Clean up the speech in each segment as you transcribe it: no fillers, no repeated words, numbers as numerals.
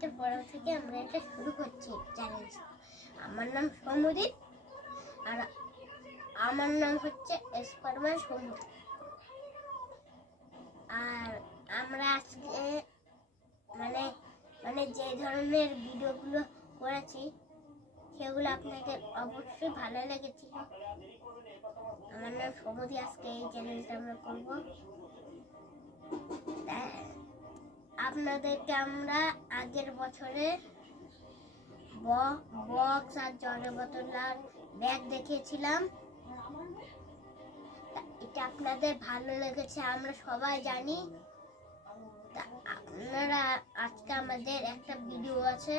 আজকের পর থেকে আমরা এটা শুরু করছি চ্যালেঞ্জ। আমার নাম সৌম্যদীপ আর আমার নাম হচ্ছে স্পাইডারম্যান সৌম্য। আর আমরা আজকে মানে যে ধরনের ভিডিওগুলো করেছি সেগুলো আপনাদের অবশ্যই ভালো লেগেছিল। আমার নাম সৌম্যদী। আজকে এই চ্যালেঞ্জটা আমরা করবো। আপনাদেরকে আমরা আগের বছরে বক্স আর জলের বোতল আর ব্যাগ দেখিয়েছিলাম। এটা আপনাদের ভালো লেগেছে আমরা সবাই জানি। আপনারা আজকে আমাদের একটা ভিডিও আছে,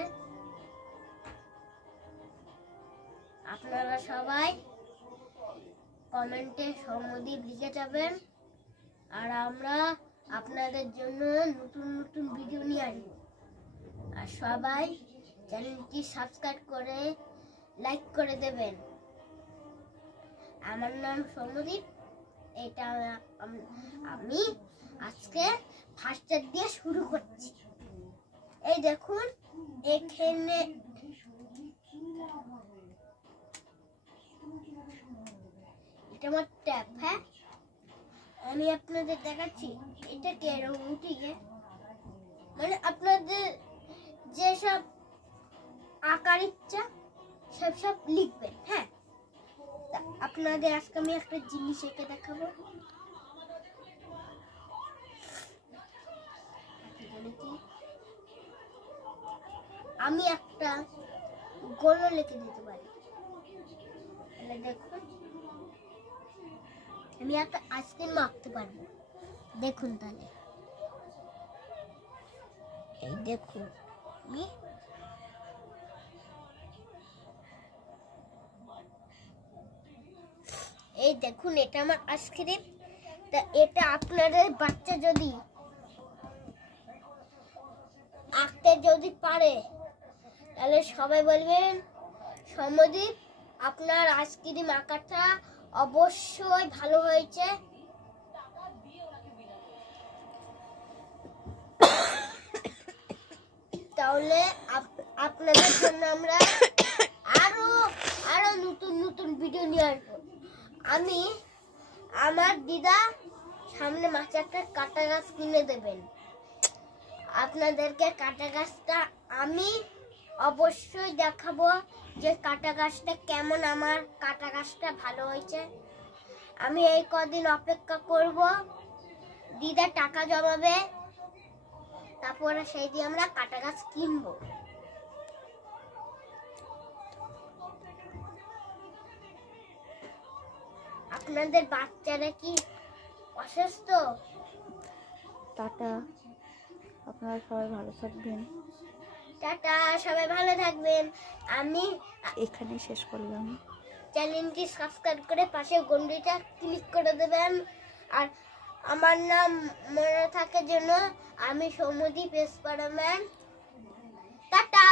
আপনারা সবাই কমেন্টে সৌম্যদীপ লিখে যাবেন আর আমরা আপনাদের জন্য নতুন নতুন ভিডিও নিয়ে আসবো। আর সবাই চ্যানেলটি সাবস্ক্রাইব করে লাইক করে দেবেন। আমার নাম সৌম্যদীপ। এটা আমি আজকে ফার্স্টার দিয়ে শুরু করছি। এই দেখুন এখানে এটা আমার ট্যাপ। হ্যাঁ, আমি আপনাদের দেখাচ্ছি এটা কে উঠিয়ে মানে আপনাদের যেসব আঁকার ইচ্ছা সব লিখবেন। হ্যাঁ, আপনাদের আজকে আমি একটা জিনিস এঁকে দেখাবো। আমি একটা গোল লিখে দিতে পারি। দেখুন আমি একটা আইসক্রিম আঁকতে পারবো। দেখুন তাহলে এই দেখুন আমি এই দেখুন এটা আমার আইসক্রিম। তা এটা আপনাদের বাচ্চা যদি আঁকতে পারে তাহলে সবাই বলবেন সৌম্যদীপ আপনার আইসক্রিম আঁকাটা অবশ্যই ভালো হয়েছে। তাহলে আপনাদের জন্য আমরা আরো নতুন নতুন ভিডিও নিয়ে আসবো। আমি আমার দিদা সামনে মাঝে একটা কাঁটা গাছ কিনে দেবেন। আপনাদেরকে কাঁটা গাছটা আমি অবশ্যই দেখাবো যে কাঁটা গাছটা কেমন, আমার কাঁটা গাছটা ভালো হয়েছে। আমি এই কদিন অপেক্ষা করব, দিদা টাকা জমাবে, তারপরে সেই দিয়ে আমরা কাঁটা গাছ কিনবো। আপনাদের বাচ্চারা কি অসুস্থ? টাটা, আপনারা সবাই ভালো থাকবেন। টাটা, সবাই ভালো থাকবেন। আমি এখানে শেষ করলাম। চ্যানেলটি সাবস্ক্রাইব করে পাশে ঘন্টিটা ক্লিক করে দেবেন। আর আমার নাম মনে থাকার জন্য আমি সৌম্যদীপ স্পাইডারম্যান। টাটা।